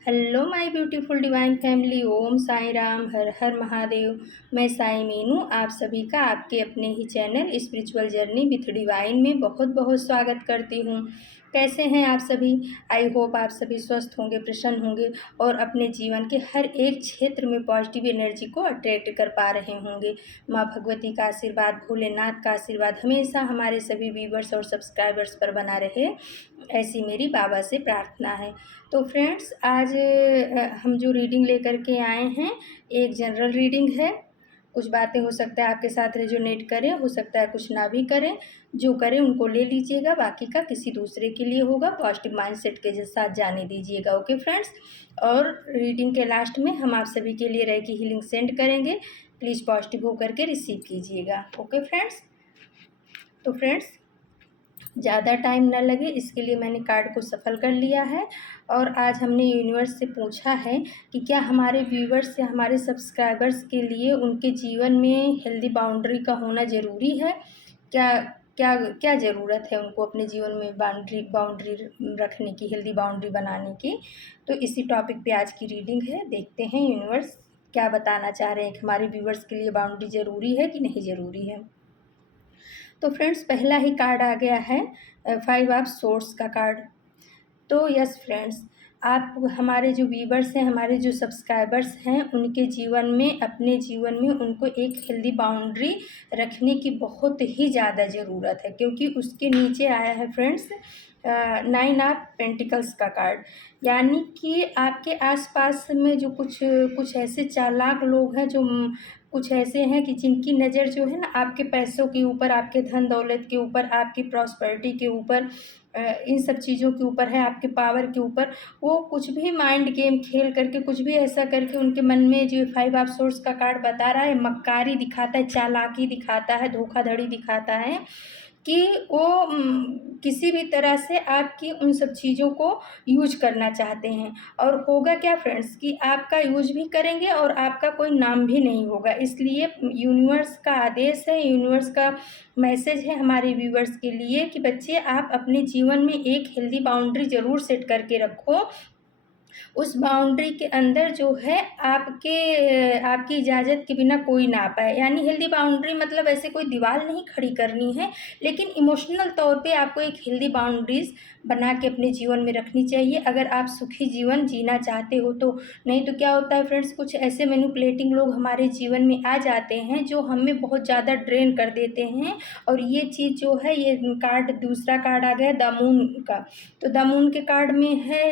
Hello my beautiful divine family. Om Sai Ram, हर हर महादेव। मैं साई मीनू आप सभी का आपके अपने ही channel spiritual journey with divine में बहुत बहुत स्वागत करती हूँ। कैसे हैं आप सभी? आई होप आप सभी स्वस्थ होंगे, प्रसन्न होंगे और अपने जीवन के हर एक क्षेत्र में पॉजिटिव एनर्जी को अट्रैक्ट कर पा रहे होंगे। माँ भगवती का आशीर्वाद, भोलेनाथ का आशीर्वाद हमेशा हमारे सभी व्यूवर्स और सब्सक्राइबर्स पर बना रहे, ऐसी मेरी बाबा से प्रार्थना है। तो फ्रेंड्स, आज हम जो रीडिंग लेकर के आए हैं, एक जनरल रीडिंग है। कुछ बातें हो सकता है आपके साथ रेजोनेट करें, हो सकता है कुछ ना भी करें। जो करें उनको ले लीजिएगा, बाकी का किसी दूसरे के लिए होगा। पॉजिटिव माइंडसेट के साथ जाने दीजिएगा। Okay friends. और रीडिंग के लास्ट में हम आप सभी के लिए रेकी हीलिंग सेंड करेंगे। प्लीज़ पॉजिटिव होकर के रिसीव कीजिएगा। Okay friends. तो फ्रेंड्स, ज़्यादा टाइम ना लगे इसके लिए मैंने कार्ड को सफल कर लिया है। और आज हमने यूनिवर्स से पूछा है कि क्या हमारे व्यूवर्स या हमारे सब्सक्राइबर्स के लिए उनके जीवन में हेल्दी बाउंड्री का होना ज़रूरी है। क्या क्या क्या ज़रूरत है उनको अपने जीवन में बाउंड्री रखने की, हेल्दी बाउंड्री बनाने की। तो इसी टॉपिक पे आज की रीडिंग है। देखते हैं यूनिवर्स क्या बताना चाह रहे हैं कि हमारे व्यूवर्स के लिए बाउंड्री ज़रूरी है कि नहीं ज़रूरी है। तो फ्रेंड्स, पहला ही कार्ड आ गया है 5 ऑफ सोर्स का कार्ड। तो यस फ्रेंड्स, आप हमारे जो व्यूवर्स हैं, हमारे जो सब्सक्राइबर्स हैं, उनके जीवन में, अपने जीवन में उनको एक हेल्दी बाउंड्री रखने की बहुत ही ज़्यादा ज़रूरत है। क्योंकि उसके नीचे आया है फ्रेंड्स 9 ऑफ पेंटिकल्स का कार्ड। यानी कि आपके आसपास में जो कुछ कुछ ऐसे चालाक लोग हैं, जो कुछ ऐसे हैं कि जिनकी नज़र जो है ना आपके पैसों के ऊपर, आपके धन दौलत के ऊपर, आपकी प्रॉस्पेरिटी के ऊपर, इन सब चीज़ों के ऊपर है, आपके पावर के ऊपर। वो कुछ भी माइंड गेम खेल करके, कुछ भी ऐसा करके उनके मन में, जो 5 ऑफ सोर्स का कार्ड बता रहा है, मक्कारी दिखाता है, चालाकी दिखाता है, धोखाधड़ी दिखाता है कि वो किसी भी तरह से आपकी उन सब चीज़ों को यूज करना चाहते हैं। और होगा क्या फ्रेंड्स कि आपका यूज भी करेंगे और आपका कोई नाम भी नहीं होगा। इसलिए यूनिवर्स का आदेश है, यूनिवर्स का मैसेज है हमारे व्यूवर्स के लिए कि बच्चे, आप अपने जीवन में एक हेल्दी बाउंड्री ज़रूर सेट करके रखो। उस बाउंड्री के अंदर जो है आपकी इजाज़त के बिना कोई ना आ पाए। यानी हेल्दी बाउंड्री मतलब ऐसे कोई दीवार नहीं खड़ी करनी है, लेकिन इमोशनल तौर पे आपको एक हेल्दी बाउंड्रीज़ बना के अपने जीवन में रखनी चाहिए, अगर आप सुखी जीवन जीना चाहते हो तो। नहीं तो क्या होता है फ्रेंड्स, कुछ ऐसे मैनिपुलेटिंग लोग हमारे जीवन में आ जाते हैं जो हमें बहुत ज़्यादा ड्रेन कर देते हैं। और ये चीज़ जो है, ये कार्ड, दूसरा कार्ड आ गया द मून का। तो द मून के कार्ड में है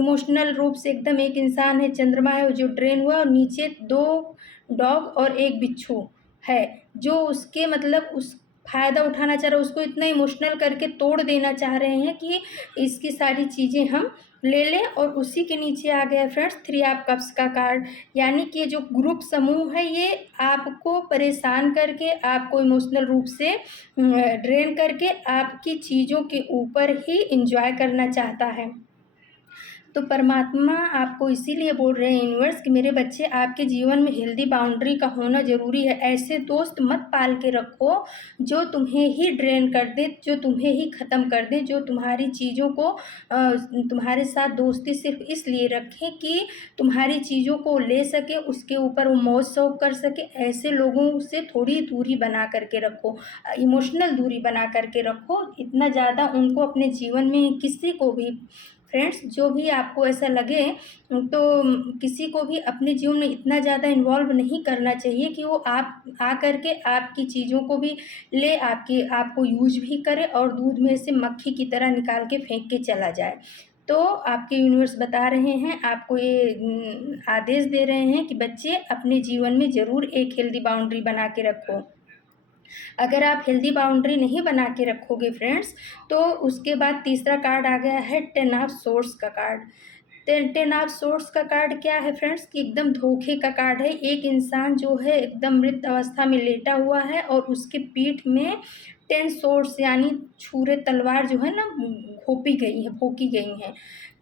इमोशनल रूप से एकदम एक इंसान है, चंद्रमा है, जो ड्रेन हुआ, और नीचे 2 डॉग और एक बिच्छू है, जो उसके मतलब उस फ़ायदा उठाना चाह रहा है, उसको इतना इमोशनल करके तोड़ देना चाह रहे हैं कि इसकी सारी चीज़ें हम ले लें। और उसी के नीचे आ गया फ्रेंड्स 3 ऑफ कप्स का कार्ड। यानी कि जो ग्रुप समूह है, ये आपको परेशान करके, आपको इमोशनल रूप से ड्रेन करके आपकी चीज़ों के ऊपर ही एंजॉय करना चाहता है। तो परमात्मा आपको इसीलिए बोल रहे हैं यूनिवर्स कि मेरे बच्चे, आपके जीवन में हेल्दी बाउंड्री का होना ज़रूरी है। ऐसे दोस्त मत पाल के रखो जो तुम्हें ही ड्रेन कर दे, जो तुम्हें ही ख़त्म कर दे, जो तुम्हारी चीज़ों को तुम्हारे साथ दोस्ती सिर्फ इसलिए रखें कि तुम्हारी चीज़ों को ले सके, उसके ऊपर वो मौज शौक कर सके। ऐसे लोगों से थोड़ी दूरी बना करके रखो, इमोशनल दूरी बना करके रखो। इतना ज़्यादा उनको अपने जीवन में, किसी को भी फ्रेंड्स, जो भी आपको ऐसा लगे, तो किसी को भी अपने जीवन में इतना ज़्यादा इन्वॉल्व नहीं करना चाहिए कि वो आप आ करके आपकी चीज़ों को भी ले, आपको यूज भी करे और दूध में से मक्खी की तरह निकाल के फेंक के चला जाए। तो आपके यूनिवर्स बता रहे हैं, आपको ये आदेश दे रहे हैं कि बच्चे, अपने जीवन में ज़रूर एक हेल्दी बाउंड्री बना के रखो। अगर आप हेल्दी बाउंड्री नहीं बना के रखोगे फ्रेंड्स, तो उसके बाद तीसरा कार्ड आ गया है 10 ऑफ सोर्स का कार्ड। 10 ऑफ सोर्स का कार्ड क्या है फ्रेंड्स कि एकदम धोखे का कार्ड है। एक इंसान जो है एकदम मृत अवस्था में लेटा हुआ है और उसके पीठ में 10 सोर्स यानी छुरे, तलवार जो है ना, भोंकी गई हैं।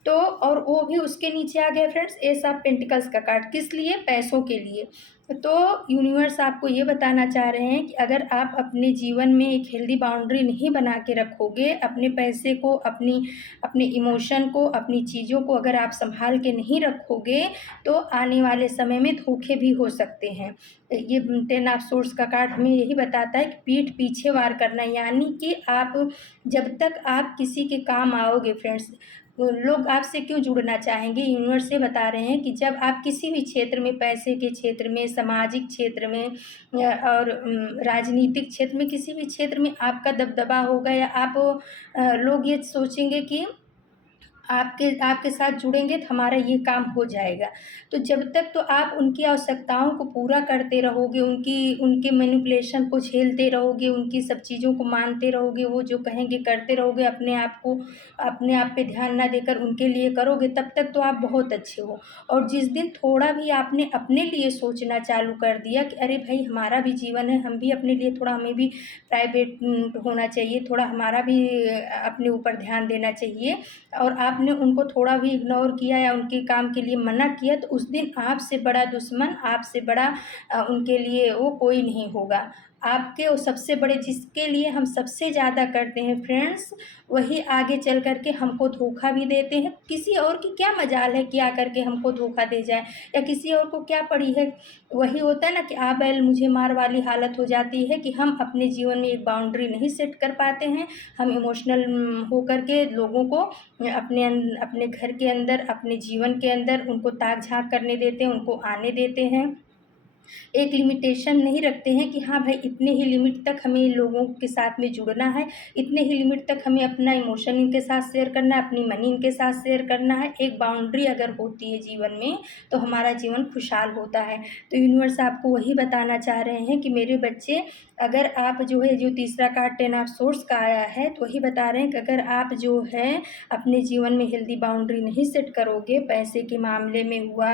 तो और वो भी उसके नीचे आ गया फ्रेंड्स एस ऑफ पेंटिकल्स का कार्ड, किस लिए? पैसों के लिए। तो यूनिवर्स आपको ये बताना चाह रहे हैं कि अगर आप अपने जीवन में एक हेल्दी बाउंड्री नहीं बना के रखोगे, अपने पैसे को, अपने इमोशन को, अपनी चीज़ों को अगर आप संभाल के नहीं रखोगे, तो आने वाले समय में धोखे भी हो सकते हैं। ये 10 ऑफ सोर्स का कार्ड हमें यही बताता है कि पीठ पीछे वार करना, यानी कि आप जब तक आप किसी के काम आओगे फ्रेंड्स, लोग आपसे क्यों जुड़ना चाहेंगे? यूनिवर्स से बता रहे हैं कि जब आप किसी भी क्षेत्र में, पैसे के क्षेत्र में, सामाजिक क्षेत्र में और राजनीतिक क्षेत्र में, किसी भी क्षेत्र में आपका दबदबा होगा या आप लोग ये सोचेंगे कि आपके साथ जुड़ेंगे तो हमारा ये काम हो जाएगा। तो जब तक तो आप उनकी आवश्यकताओं को पूरा करते रहोगे, उनके मैनिपुलेशन को झेलते रहोगे, उनकी सब चीज़ों को मानते रहोगे, वो जो कहेंगे करते रहोगे, अपने आप पे ध्यान ना देकर उनके लिए करोगे, तब तक तो आप बहुत अच्छे हो। और जिस दिन थोड़ा भी आपने अपने लिए सोचना चालू कर दिया कि अरे भाई हमारा भी जीवन है, हम भी अपने लिए थोड़ा, हमें भी प्राइवेट होना चाहिए, थोड़ा हमारा भी अपने ऊपर ध्यान देना चाहिए, और आपने उनको थोड़ा भी इग्नोर किया या उनके काम के लिए मना किया, तो उस दिन आपसे बड़ा दुश्मन, आपसे बड़ा उनके लिए वो कोई नहीं होगा। आपके वो सबसे बड़े, जिसके लिए हम सबसे ज़्यादा करते हैं फ्रेंड्स, वही आगे चल कर के हमको धोखा भी देते हैं। किसी और की क्या मजाल है कि आकर के हमको धोखा दे जाए, या किसी और को क्या पड़ी है। वही होता है ना कि आ बैल मुझे मार वाली हालत हो जाती है कि हम अपने जीवन में एक बाउंड्री नहीं सेट कर पाते हैं। हम इमोशनल होकर के लोगों को अपने घर के अंदर, अपने जीवन के अंदर उनको ताक झाँक करने देते हैं, उनको आने देते हैं। एक लिमिटेशन नहीं रखते हैं कि हाँ भाई इतने ही लिमिट तक हमें लोगों के साथ में जुड़ना है, इतने ही लिमिट तक हमें अपना इमोशन इनके साथ शेयर करना है, अपनी मनी इनके साथ शेयर करना है। एक बाउंड्री अगर होती है जीवन में, तो हमारा जीवन खुशहाल होता है। तो यूनिवर्स आपको वही बताना चाह रहे हैं कि मेरे बच्चे, अगर आप जो है, जो तीसरा कार्ड 10 ऑफ सोर्स का आया है, तो वही बता रहे हैं कि अगर आप जो है अपने जीवन में हेल्दी बाउंड्री नहीं सेट करोगे, पैसे के मामले में हुआ,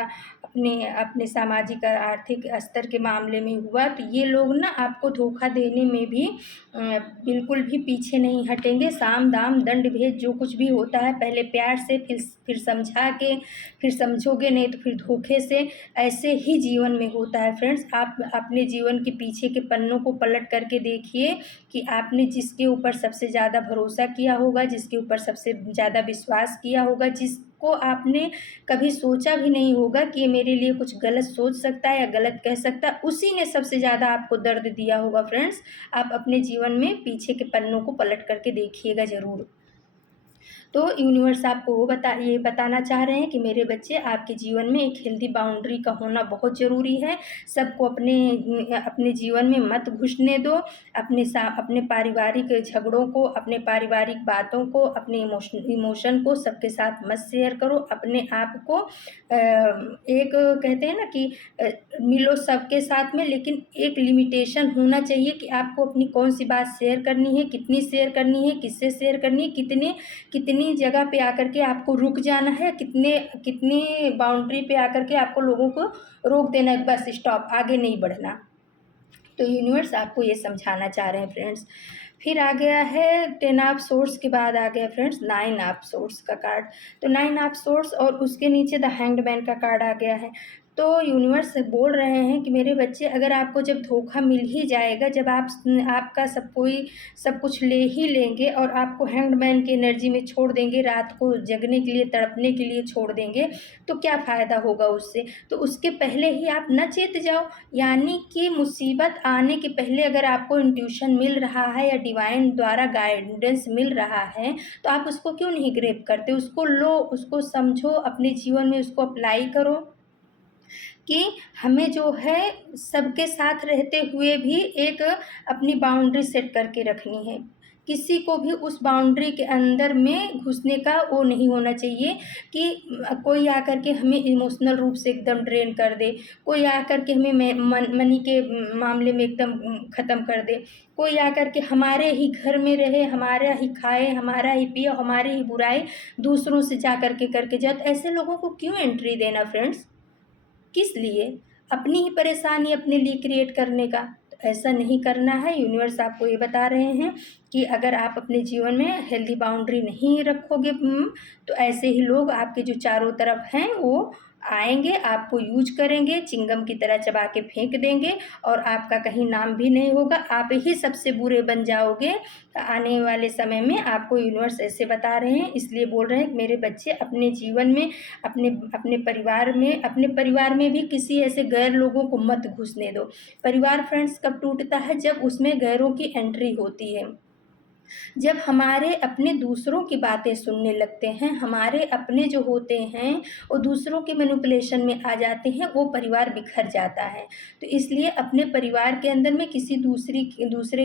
अपने सामाजिक आर्थिक स्तर के मामले में हुआ, तो ये लोग ना आपको धोखा देने में भी बिल्कुल भी पीछे नहीं हटेंगे। साम दाम दंड भेद जो कुछ भी होता है, पहले प्यार से, फिर समझा के, फिर समझोगे नहीं तो फिर धोखे से, ऐसे ही जीवन में होता है फ्रेंड्स। आप अपने जीवन के पीछे के पन्नों को पलट करके देखिए कि आपने जिसके ऊपर सबसे ज़्यादा भरोसा किया होगा, जिसके ऊपर सबसे ज़्यादा विश्वास किया होगा, जिसको आपने कभी सोचा भी नहीं होगा कि ये मेरे लिए कुछ गलत सोच सकता है या गलत कह सकता है, उसी ने सबसे ज़्यादा आपको दर्द दिया होगा फ्रेंड्स। आप अपने जीवन में पीछे के पन्नों को पलट करके देखिएगा ज़रूर। तो यूनिवर्स आपको ये बताना चाह रहे हैं कि मेरे बच्चे, आपके जीवन में एक हेल्दी बाउंड्री का होना बहुत ज़रूरी है। सबको अपने जीवन में मत घुसने दो। अपने पारिवारिक झगड़ों को, अपने पारिवारिक बातों को, अपने इमोशन को सबके साथ मत शेयर करो। अपने आप को एक कहते हैं ना कि मिलो सबके साथ में, लेकिन एक लिमिटेशन होना चाहिए कि आपको अपनी कौन सी बात शेयर करनी है, कितनी शेयर करनी है, किससे शेयर करनी है, कितनी जगह पे आकर के आपको रुक जाना है, कितनी बाउंड्री पे आकर के आपको लोगों को रोक देना है, बस स्टॉप, आगे नहीं बढ़ना। तो यूनिवर्स आपको ये समझाना चाह रहे हैं फ्रेंड्स। फिर आ गया है 10 ऑफ सोर्स के बाद आ गया फ्रेंड्स 9 ऑफ सोर्स का कार्ड। तो 9 ऑफ सोर्स और उसके नीचे द हैंग्ड मैन का कार्ड आ गया है। तो यूनिवर्स बोल रहे हैं कि मेरे बच्चे, अगर आपको जब धोखा मिल ही जाएगा, जब आपका सब कुछ ले ही लेंगे और आपको हैंग्ड मैन की एनर्जी में छोड़ देंगे, रात को जगने के लिए, तड़पने के लिए छोड़ देंगे, तो क्या फ़ायदा होगा उससे। तो उसके पहले ही आप न चेत जाओ, यानी कि मुसीबत आने के पहले अगर आपको इंट्यूशन मिल रहा है या डिवाइन द्वारा गाइडेंस मिल रहा है, तो आप उसको क्यों नहीं ग्रैब करते। उसको लो, उसको समझो, अपने जीवन में उसको अप्लाई करो कि हमें जो है सबके साथ रहते हुए भी एक अपनी बाउंड्री सेट करके रखनी है। किसी को भी उस बाउंड्री के अंदर में घुसने का वो नहीं होना चाहिए कि कोई आकर के हमें इमोशनल रूप से एकदम ड्रेन कर दे, कोई आकर के हमें मनी के मामले में एकदम ख़त्म कर दे, कोई आकर के हमारे ही घर में रहे, हमारा ही खाए, हमारा ही पिए, हमारी ही बुराई दूसरों से जा कर के करके जाए। तो ऐसे लोगों को क्यों एंट्री देना फ्रेंड्स, किस लिए? अपनी ही परेशानी अपने लिए क्रिएट करने का। तो ऐसा नहीं करना है। यूनिवर्स आपको ये बता रहे हैं कि अगर आप अपने जीवन में हेल्दी बाउंड्री नहीं रखोगे तो ऐसे ही लोग आपके जो चारों तरफ हैं वो आएंगे, आपको यूज करेंगे, चिंगम की तरह चबा के फेंक देंगे और आपका कहीं नाम भी नहीं होगा, आप ही सबसे बुरे बन जाओगे आने वाले समय में। आपको यूनिवर्स ऐसे बता रहे हैं, इसलिए बोल रहे हैं कि मेरे बच्चे अपने जीवन में अपने अपने परिवार में भी किसी ऐसे गैर लोगों को मत घुसने दो। परिवार फ्रेंड्स कब टूटता है? जब उसमें गैरों की एंट्री होती है, जब हमारे अपने दूसरों की बातें सुनने लगते हैं, हमारे अपने जो होते हैं वो दूसरों के मैनिपुलेशन में आ जाते हैं, वो परिवार बिखर जाता है। तो इसलिए अपने परिवार के अंदर में किसी दूसरे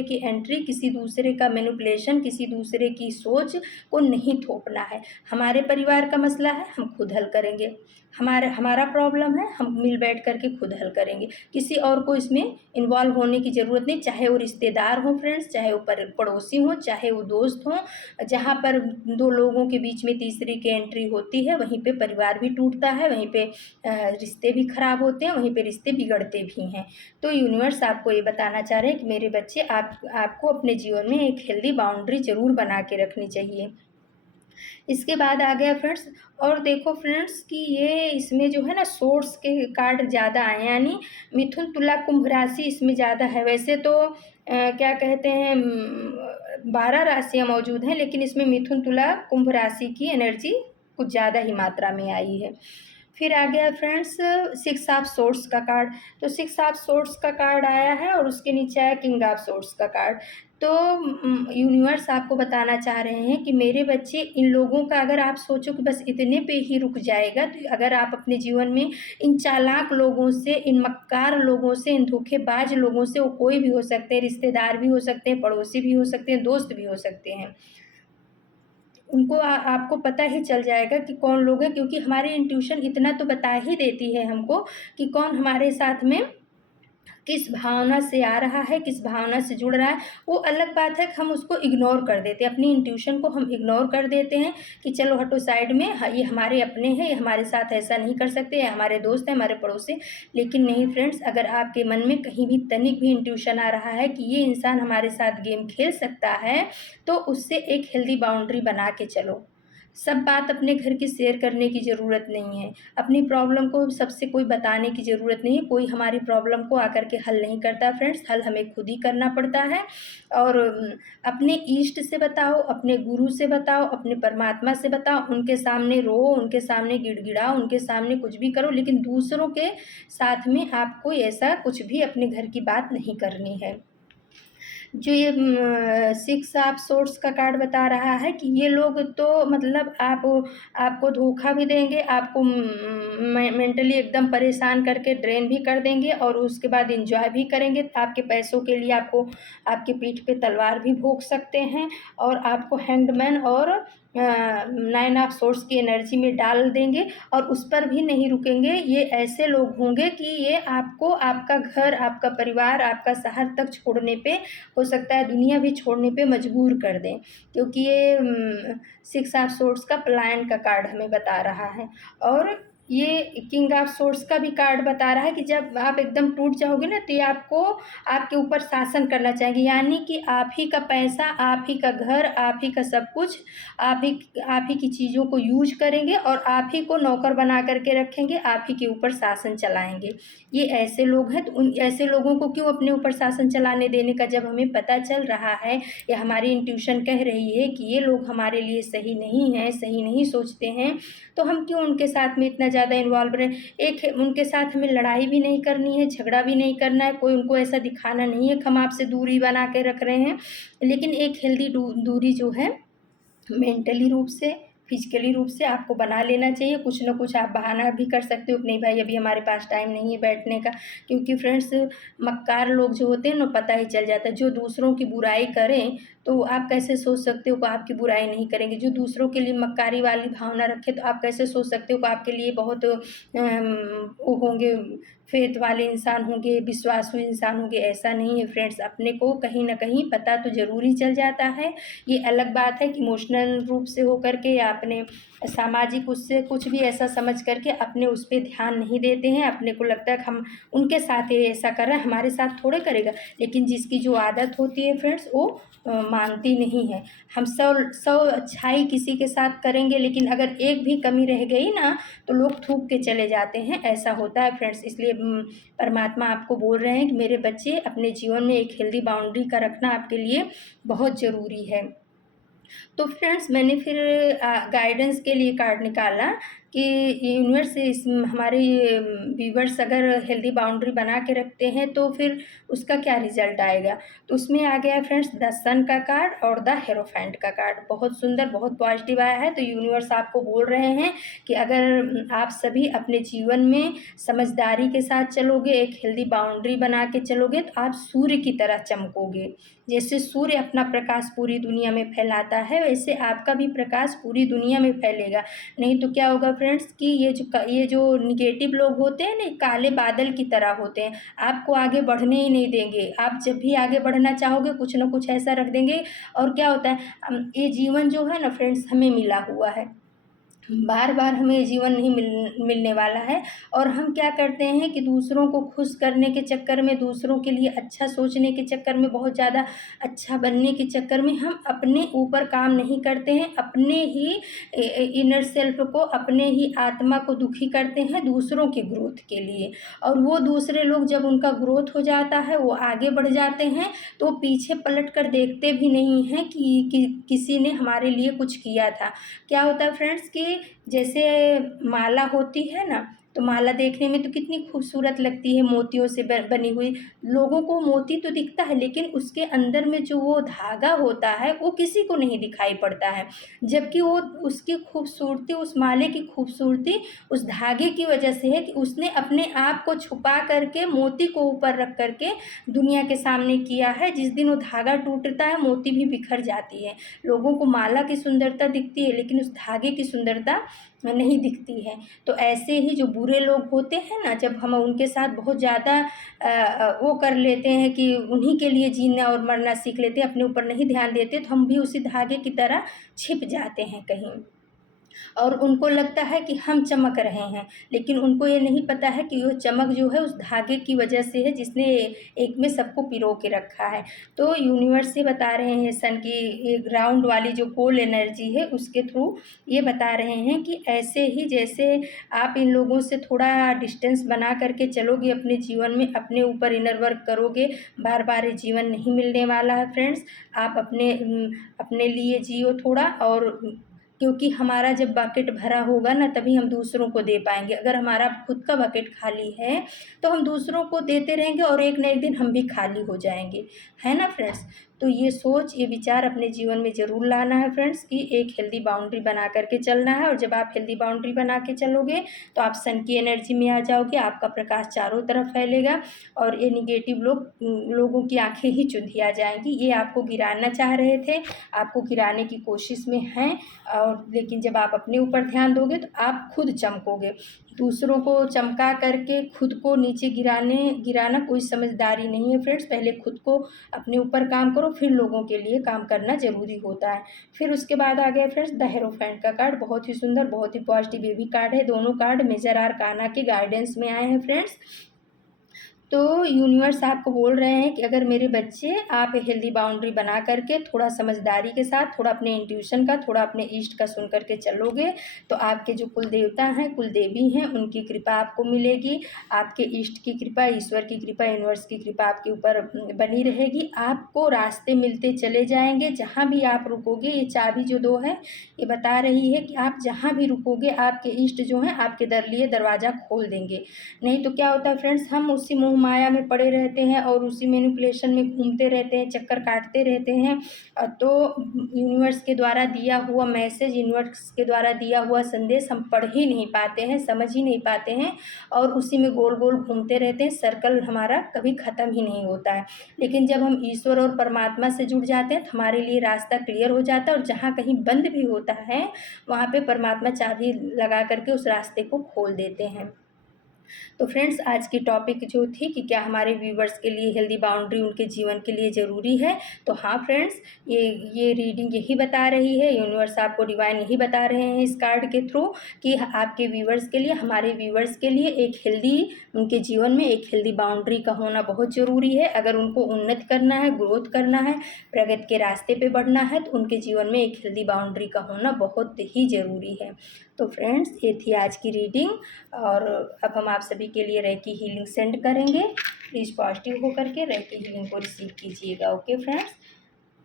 की एंट्री, किसी दूसरे का मैनिपुलेशन, किसी दूसरे की सोच को नहीं थोपना है। हमारे परिवार का मसला है, हम खुद हल करेंगे। हमारा प्रॉब्लम है, हम मिल बैठ करके खुद हल करेंगे। किसी और को इसमें इन्वॉल्व होने की ज़रूरत नहीं, चाहे वो रिश्तेदार हों फ्रेंड्स, चाहे वो पड़ोसी हों, चाहे वो दोस्त हों। जहाँ पर दो लोगों के बीच में तीसरे की एंट्री होती है, वहीं पे परिवार भी टूटता है, वहीं पे रिश्ते भी खराब होते हैं, वहीं पे रिश्ते बिगड़ते भी हैं। तो यूनिवर्स आपको ये बताना चाह रहे हैं कि मेरे बच्चे, आपको अपने जीवन में एक हेल्दी बाउंड्री ज़रूर बना के रखनी चाहिए। इसके बाद आ गया फ्रेंड्स, और देखो फ्रेंड्स कि ये इसमें जो है ना सोर्स के कार्ड ज़्यादा आए, यानी मिथुन, तुला, कुंभ राशि इसमें ज़्यादा है। वैसे तो क्या कहते हैं 12 राशियाँ मौजूद हैं, लेकिन इसमें मिथुन, तुला, कुंभ राशि की एनर्जी कुछ ज़्यादा ही मात्रा में आई है। फिर आ गया फ्रेंड्स 6 ऑफ सोर्स का कार्ड। तो 6 ऑफ सोर्स का कार्ड आया है और उसके नीचे आया किंग ऑफ सोर्स का कार्ड। तो यूनिवर्स आपको बताना चाह रहे हैं कि मेरे बच्चे, इन लोगों का अगर आप सोचो कि बस इतने पे ही रुक जाएगा, तो अगर आप अपने जीवन में इन चालाक लोगों से, इन मक्कार लोगों से, इन धोखेबाज लोगों से, वो कोई भी हो सकते हैं, रिश्तेदार भी हो सकते हैं, पड़ोसी भी हो सकते हैं, दोस्त भी हो सकते हैं, उनको आपको पता ही चल जाएगा कि कौन लोग हैं, क्योंकि हमारी इंट्यूशन इतना तो बता ही देती है हमको कि कौन हमारे साथ में किस भावना से आ रहा है, किस भावना से जुड़ रहा है। वो अलग बात है कि हम उसको इग्नोर कर देते हैं, अपनी इंट्यूशन को हम इग्नोर कर देते हैं कि चलो हटो साइड में, ये हमारे अपने हैं, ये हमारे साथ ऐसा नहीं कर सकते, ये हमारे दोस्त हैं, हमारे पड़ोसी। लेकिन नहीं फ्रेंड्स, अगर आपके मन में कहीं भी तनिक भी इंट्यूशन आ रहा है कि ये इंसान हमारे साथ गेम खेल सकता है, तो उससे एक हेल्दी बाउंड्री बना के चलो। सब बात अपने घर की शेयर करने की ज़रूरत नहीं है, अपनी प्रॉब्लम को सबसे कोई बताने की ज़रूरत नहीं है, कोई हमारी प्रॉब्लम को आकर के हल नहीं करता फ्रेंड्स, हल हमें खुद ही करना पड़ता है। और अपने ईष्ट से बताओ, अपने गुरु से बताओ, अपने परमात्मा से बताओ, उनके सामने रो, उनके सामने गिड़गिड़ाओ, उनके सामने कुछ भी करो, लेकिन दूसरों के साथ में आपको ऐसा कुछ भी अपने घर की बात नहीं करनी है। जो ये 6 ऑफ सोर्स का कार्ड बता रहा है कि ये लोग तो मतलब आपको धोखा भी देंगे, आपको मेंटली एकदम परेशान करके ड्रेन भी कर देंगे, और उसके बाद एंजॉय भी करेंगे। आपके पैसों के लिए आपको आपकी पीठ पे तलवार भी भोंक सकते हैं, और आपको हैंगमैन और 9 ऑफ सोर्स की एनर्जी में डाल देंगे, और उस पर भी नहीं रुकेंगे। ये ऐसे लोग होंगे कि ये आपको आपका घर, आपका परिवार, आपका शहर तक छोड़ने पे, हो सकता है दुनिया भी छोड़ने पे मजबूर कर दें, क्योंकि ये 6 ऑफ सोर्स का पलायन का कार्ड हमें बता रहा है। और ये किंग ऑफ सोर्स का भी कार्ड बता रहा है कि जब आप एकदम टूट जाओगे ना, तो ये आपको आपके ऊपर शासन करना चाहेंगे, यानी कि आप ही का पैसा, आप ही का घर, आप ही का सब कुछ, आप ही की चीज़ों को यूज करेंगे, और आप ही को नौकर बना करके रखेंगे, आप ही के ऊपर शासन चलाएंगे। ये ऐसे लोग हैं, तो उन ऐसे लोगों को क्यों अपने ऊपर शासन चलाने देने का, जब हमें पता चल रहा है या हमारी इंट्यूशन कह रही है कि ये लोग हमारे लिए सही नहीं हैं, सही नहीं सोचते हैं, तो हम क्यों उनके साथ में इतना ज़्यादा इन्वॉल्व रहें। उनके साथ हमें लड़ाई भी नहीं करनी है, झगड़ा भी नहीं करना है, कोई उनको ऐसा दिखाना नहीं है कि हम आपसे दूरी बना के रख रहे हैं, लेकिन एक हेल्दी दूरी जो है मेंटली रूप से, फिजिकली रूप से आपको बना लेना चाहिए। कुछ ना कुछ आप बहाना भी कर सकते हो कि नहीं भाई अभी हमारे पास टाइम नहीं है बैठने का, क्योंकि फ्रेंड्स मक्कार लोग जो होते हैं ना, पता ही चल जाता है। जो दूसरों की बुराई करें, तो आप कैसे सोच सकते हो कि आपकी बुराई नहीं करेंगे। जो दूसरों के लिए मक्कारी वाली भावना रखे, तो आप कैसे सोच सकते हो कि आपके लिए बहुत वो होंगे, फेथ वाले इंसान होंगे, विश्वासु इंसान होंगे। ऐसा नहीं है फ्रेंड्स, अपने को कहीं ना कहीं पता तो ज़रूर ही चल जाता है। ये अलग बात है कि इमोशनल रूप से होकर के या अपने सामाजिक उससे कुछ भी ऐसा समझ करके अपने उस पे ध्यान नहीं देते हैं। अपने को लगता है कि हम उनके साथ ही ऐसा कर रहे हैं, हमारे साथ थोड़े करेगा। लेकिन जिसकी जो आदत होती है फ्रेंड्स, वो मानती नहीं है। हम सौ अच्छाई किसी के साथ करेंगे, लेकिन अगर एक भी कमी रह गई ना, तो लोग थूक के चले जाते हैं। ऐसा होता है फ्रेंड्स। इसलिए परमात्मा आपको बोल रहे हैं कि मेरे बच्चे, अपने जीवन में एक हेल्दी बाउंड्री का रखना आपके लिए बहुत ज़रूरी है। तो फ्रेंड्स, मैंने फिर गाइडेंस के लिए कार्ड निकाला कि यूनिवर्स से इस हमारे व्यूवर्स अगर हेल्दी बाउंड्री बना के रखते हैं तो फिर उसका क्या रिजल्ट आएगा। तो उसमें आ गया फ्रेंड्स द सन का कार्ड और द हेरोफेंट का कार्ड। बहुत सुंदर, बहुत पॉजिटिव आया है। तो यूनिवर्स आपको बोल रहे हैं कि अगर आप सभी अपने जीवन में समझदारी के साथ चलोगे, एक हेल्दी बाउंड्री बना के चलोगे, तो आप सूर्य की तरह चमकोगे। जैसे सूर्य अपना प्रकाश पूरी दुनिया में फैलाता है, वैसे आपका भी प्रकाश पूरी दुनिया में फैलेगा। नहीं तो क्या होगा फ्रेंड्स कि ये जो निगेटिव लोग होते हैं ना, काले बादल की तरह होते हैं, आपको आगे बढ़ने ही नहीं देंगे। आप जब भी आगे बढ़ना चाहोगे, कुछ ना कुछ ऐसा रख देंगे। और क्या होता है, ये जीवन जो है ना फ्रेंड्स, हमें मिला हुआ है, बार बार हमें ये जीवन नहीं मिलने वाला है। और हम क्या करते हैं कि दूसरों को खुश करने के चक्कर में, दूसरों के लिए अच्छा सोचने के चक्कर में, बहुत ज़्यादा अच्छा बनने के चक्कर में हम अपने ऊपर काम नहीं करते हैं। अपने ही इनर सेल्फ को, अपने ही आत्मा को दुखी करते हैं दूसरों की ग्रोथ के लिए। और वो दूसरे लोग जब उनका ग्रोथ हो जाता है, वो आगे बढ़ जाते हैं, तो पीछे पलट कर देखते भी नहीं हैं कि किसी ने हमारे लिए कुछ किया था। क्या होता है फ्रेंड्स कि जैसे माला होती है ना, तो माला देखने में तो कितनी खूबसूरत लगती है, मोतियों से बनी हुई। लोगों को मोती तो दिखता है, लेकिन उसके अंदर में जो वो धागा होता है, वो किसी को नहीं दिखाई पड़ता है। जबकि वो, उसकी खूबसूरती, उस माले की खूबसूरती उस धागे की वजह से है कि उसने अपने आप को छुपा करके, मोती को ऊपर रख करके दुनिया के सामने किया है। जिस दिन वो धागा टूटता है, मोती भी बिखर जाती है। लोगों को माला की सुंदरता दिखती है, लेकिन उस धागे की सुंदरता नहीं दिखती है। तो ऐसे ही जो बुरे लोग होते हैं ना, जब हम उनके साथ बहुत ज़्यादा वो कर लेते हैं कि उन्हीं के लिए जीना और मरना सीख लेते हैं, अपने ऊपर नहीं ध्यान देते, तो हम भी उसी धागे की तरह छिप जाते हैं कहीं। और उनको लगता है कि हम चमक रहे हैं, लेकिन उनको ये नहीं पता है कि वो चमक जो है उस धागे की वजह से है, जिसने एक में सबको पिरो के रखा है। तो यूनिवर्स से बता रहे हैं, सन की ग्राउंड वाली जो पोल एनर्जी है, उसके थ्रू ये बता रहे हैं कि ऐसे ही जैसे आप इन लोगों से थोड़ा डिस्टेंस बना करके चलोगे अपने जीवन में, अपने ऊपर इनर वर्क करोगे, बार बार ये जीवन नहीं मिलने वाला है फ्रेंड्स। आप अपने लिए जियो थोड़ा। और क्योंकि हमारा जब बकेट भरा होगा ना, तभी हम दूसरों को दे पाएंगे। अगर हमारा खुद का बकेट खाली है, तो हम दूसरों को देते रहेंगे और एक न एक दिन हम भी खाली हो जाएंगे, है ना फ्रेंड्स। तो ये सोच, ये विचार अपने जीवन में ज़रूर लाना है फ्रेंड्स कि एक हेल्दी बाउंड्री बना करके चलना है। और जब आप हेल्दी बाउंड्री बना के चलोगे, तो आप सन की एनर्जी में आ जाओगे, आपका प्रकाश चारों तरफ फैलेगा, और ये निगेटिव लोगों की आंखें ही चुंधिया जाएंगी। ये आपको गिराना चाह रहे थे, आपको गिराने की कोशिश में हैं। और लेकिन जब आप अपने ऊपर ध्यान दोगे, तो आप खुद चमकोगे। दूसरों को चमका करके खुद को नीचे गिराना कोई समझदारी नहीं है फ्रेंड्स। पहले खुद को, अपने ऊपर काम करो, फिर लोगों के लिए काम करना ज़रूरी होता है। फिर उसके बाद आ गया फ्रेंड्स द हेरोफेंट का कार्ड। बहुत ही सुंदर, बहुत ही पॉजिटिव ये भी कार्ड है। दोनों कार्ड मेजर आर्काना के गाइडेंस में आए हैं फ्रेंड्स। तो यूनिवर्स आपको बोल रहे हैं कि अगर मेरे बच्चे, आप हेल्दी बाउंड्री बना करके थोड़ा समझदारी के साथ, थोड़ा अपने इंट्यूशन का, थोड़ा अपने इष्ट का सुन करके चलोगे, तो आपके जो कुल देवता हैं, कुल देवी हैं, उनकी कृपा आपको मिलेगी। आपके इष्ट की कृपा, ईश्वर की कृपा, यूनिवर्स की कृपा आपके ऊपर बनी रहेगी। आपको रास्ते मिलते चले जाएंगे जहाँ भी आप रुकोगे। ये चाबी जो दो है, ये बता रही है कि आप जहाँ भी रुकोगे, आपके इष्ट जो हैं आपके लिए दरवाज़ा खोल देंगे। नहीं तो क्या होता है फ्रेंड्स, हम उसी मोह माया में पड़े रहते हैं और उसी मैनिपुलेशन में घूमते रहते हैं, चक्कर काटते रहते हैं। तो यूनिवर्स के द्वारा दिया हुआ मैसेज, यूनिवर्स के द्वारा दिया हुआ संदेश हम पढ़ ही नहीं पाते हैं, समझ ही नहीं पाते हैं, और उसी में गोल गोल घूमते रहते हैं। सर्कल हमारा कभी ख़त्म ही नहीं होता है। लेकिन जब हम ईश्वर और परमात्मा से जुड़ जाते हैं, तो हमारे लिए रास्ता क्लियर हो जाता है। और जहाँ कहीं बंद भी होता है, वहाँ पे परमात्मा चाबी लगा करके उस रास्ते को खोल देते हैं। तो फ्रेंड्स, आज की टॉपिक जो थी कि क्या हमारे व्यूवर्स के लिए हेल्दी बाउंड्री उनके जीवन के लिए ज़रूरी है। तो हाँ फ्रेंड्स, ये रीडिंग यही बता रही है, यूनिवर्स आपको डिवाइन यही बता रहे हैं इस कार्ड के थ्रू कि आपके व्यूवर्स के लिए, हमारे व्यूवर्स के लिए एक हेल्दी, उनके जीवन में एक हेल्दी बाउंड्री का होना बहुत ज़रूरी है। अगर उनको उन्नति करना है, ग्रोथ करना है, प्रगति के रास्ते पे बढ़ना है, तो उनके जीवन में एक हेल्दी बाउंड्री का होना बहुत ही ज़रूरी है। तो फ्रेंड्स, ये थी आज की रीडिंग, और अब हम आप सभी के लिए रेकी हीलिंग सेंड करेंगे। प्लीज़ पॉजिटिव होकर के रेकी हीलिंग को रिसीव कीजिएगा। ओके फ्रेंड्स,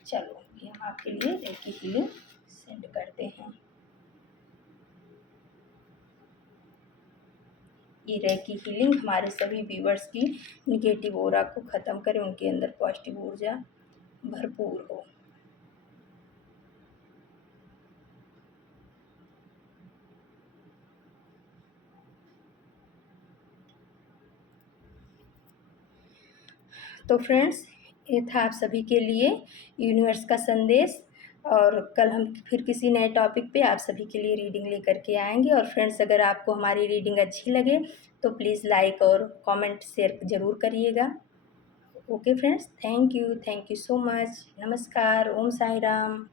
चलो ये हम आपके लिए रेकी हीलिंग सेंड करते हैं। ये रेकी हीलिंग हमारे सभी व्यूवर्स की निगेटिव ऑरा को ख़त्म करे, उनके अंदर पॉजिटिव ऊर्जा भरपूर हो। तो फ्रेंड्स, ये था आप सभी के लिए यूनिवर्स का संदेश, और कल हम फिर किसी नए टॉपिक पे आप सभी के लिए रीडिंग लेकर के आएंगे। और फ्रेंड्स, अगर आपको हमारी रीडिंग अच्छी लगे तो प्लीज़ लाइक और कमेंट शेयर ज़रूर करिएगा। Okay friends, thank you so much. नमस्कार। ओम साई राम।